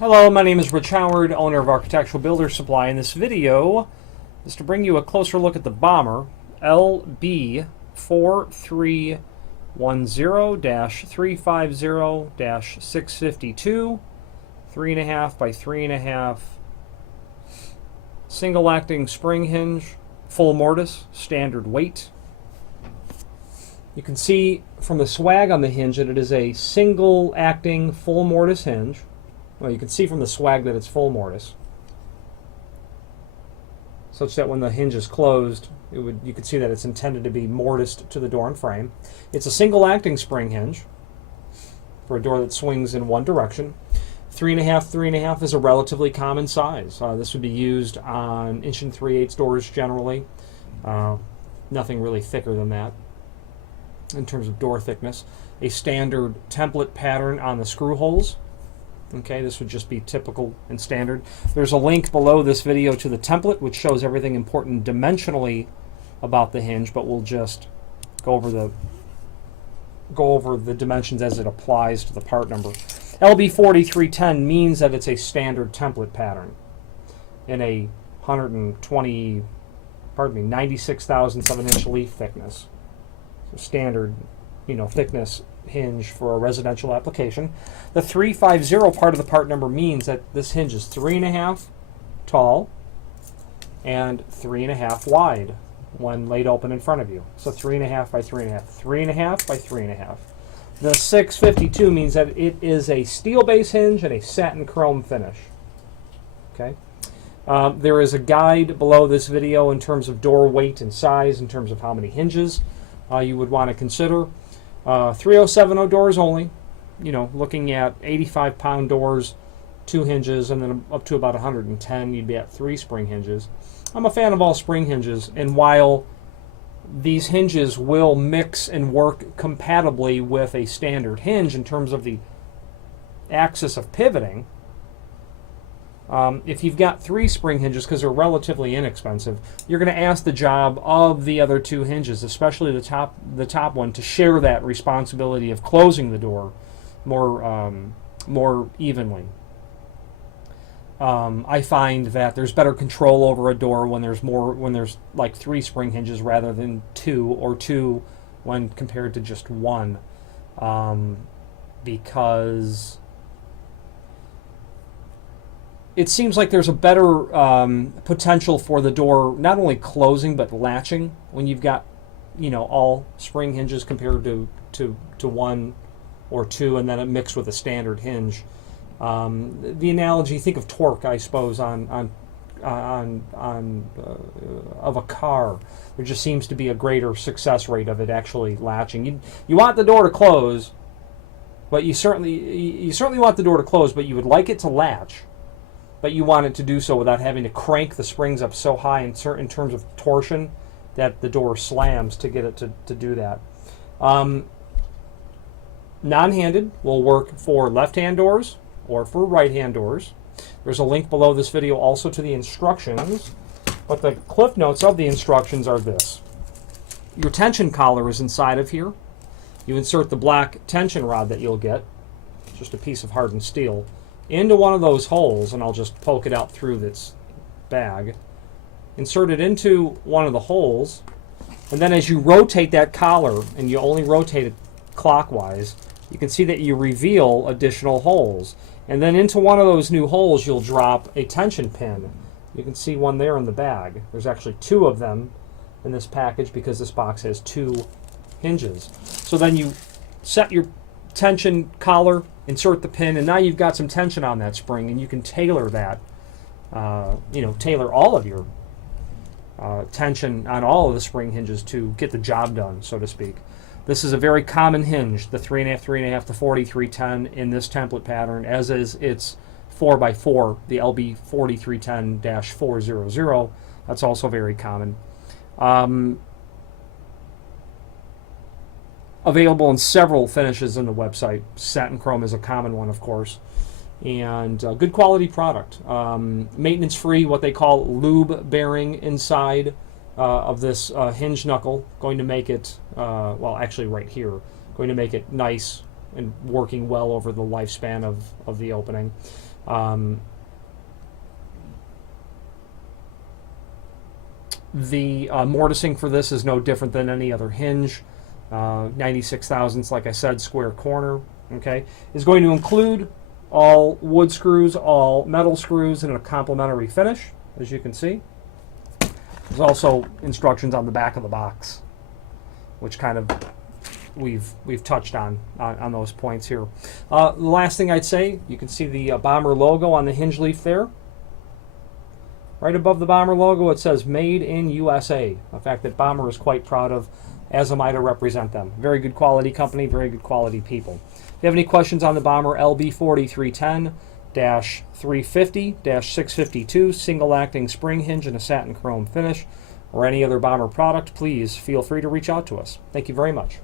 Hello, my name is Rich Howard, owner of Architectural Builder Supply. In this video is to bring you a closer look at the Bommer LB4310-350-652 3.5 by 3.5 single acting spring hinge, full mortise, standard weight. You can see from the swag on the hinge that it is a single acting full mortise hinge. Well, you can see from the swag that it's full mortise, such that when the hinge is closed, you can see that it's intended to be mortised to the door and frame. It's a single acting spring hinge for a door that swings in one direction. 3.5, 3.5 is a relatively common size. This would be used on 1 3/8 doors generally. Nothing really thicker than that in terms of door thickness. A standard template pattern on the screw holes. Okay, this would just be typical and standard. There's a link below this video to the template, which shows everything important dimensionally about the hinge, but we'll just go over the dimensions as it applies to the part number. LB4310 means that it's a standard template pattern in a 96 thousandths of an inch leaf thickness. So standard, thickness hinge for a residential application. The 350 part of the part number means that this hinge is 3.5 tall and 3.5 wide when laid open in front of you. So 3.5 by 3.5, 3.5 by 3.5. The 652 means that it is a steel base hinge and a satin chrome finish. Okay. There is a guide below this video in terms of door weight and size, in terms of how many hinges you would want to consider. 3070 doors only, looking at 85-pound doors, 2 hinges, and then up to about 110, you'd be at 3 spring hinges. I'm a fan of all spring hinges, and while these hinges will mix and work compatibly with a standard hinge in terms of the axis of pivoting, if you've got 3 spring hinges, because they're relatively inexpensive, you're going to ask the job of the other 2 hinges, especially the top one, to share that responsibility of closing the door more evenly. I find that there's better control over a door when there's like 3 spring hinges rather than 2, or 2 when compared to just 1, because it seems like there's a better potential for the door not only closing but latching when you've got all spring hinges compared to 1 or 2, and then it mixed with a standard hinge. The analogy, think of torque, I suppose, of a car. There just seems to be a greater success rate of it actually latching. You want the door to close, but you certainly want the door to close, but you would like it to latch. But you want it to do so without having to crank the springs up so high in terms of torsion that the door slams to get it to do that. Non-handed will work for left-hand doors or for right-hand doors. There's a link below this video also to the instructions, but the cliff notes of the instructions are this. Your tension collar is inside of here. You insert the black tension rod that you'll get, just a piece of hardened steel, into one of those holes, and I'll just poke it out through this bag. Insert it into one of the holes, and then as you rotate that collar, and you only rotate it clockwise, you can see that you reveal additional holes. And then into one of those new holes you'll drop a tension pin. You can see one there in the bag. There's actually 2 of them in this package because this box has 2 hinges. So then you set your tension collar, insert the pin, and now you've got some tension on that spring, and you can tailor that, tailor all of your tension on all of the spring hinges to get the job done, so to speak. This is a very common hinge, the 3.5, 3.5, the 4310 in this template pattern, as is its 4x4, the LB4310-400. That's also very common. Available in several finishes in the website. Satin chrome is a common one, of course. And good quality product. Maintenance free, what they call lube bearing inside of this hinge knuckle, going to make it, well, actually right here, going to make it nice and working well over the lifespan of the opening. The mortising for this is no different than any other hinge. 96 thousandths, like I said, square corner. Okay, is going to include all wood screws, all metal screws, and a complementary finish, as you can see. There's also instructions on the back of the box, which kind of we've touched on those points here. The last thing I'd say, you can see the Bommer logo on the hinge leaf there. Right above the Bommer logo, it says "Made in USA." A fact that Bommer is quite proud of, as am I to represent them. Very good quality company, very good quality people. If you have any questions on the Bommer LB4310-350-652 single acting spring hinge in a satin chrome finish, or any other Bommer product, please feel free to reach out to us. Thank you very much.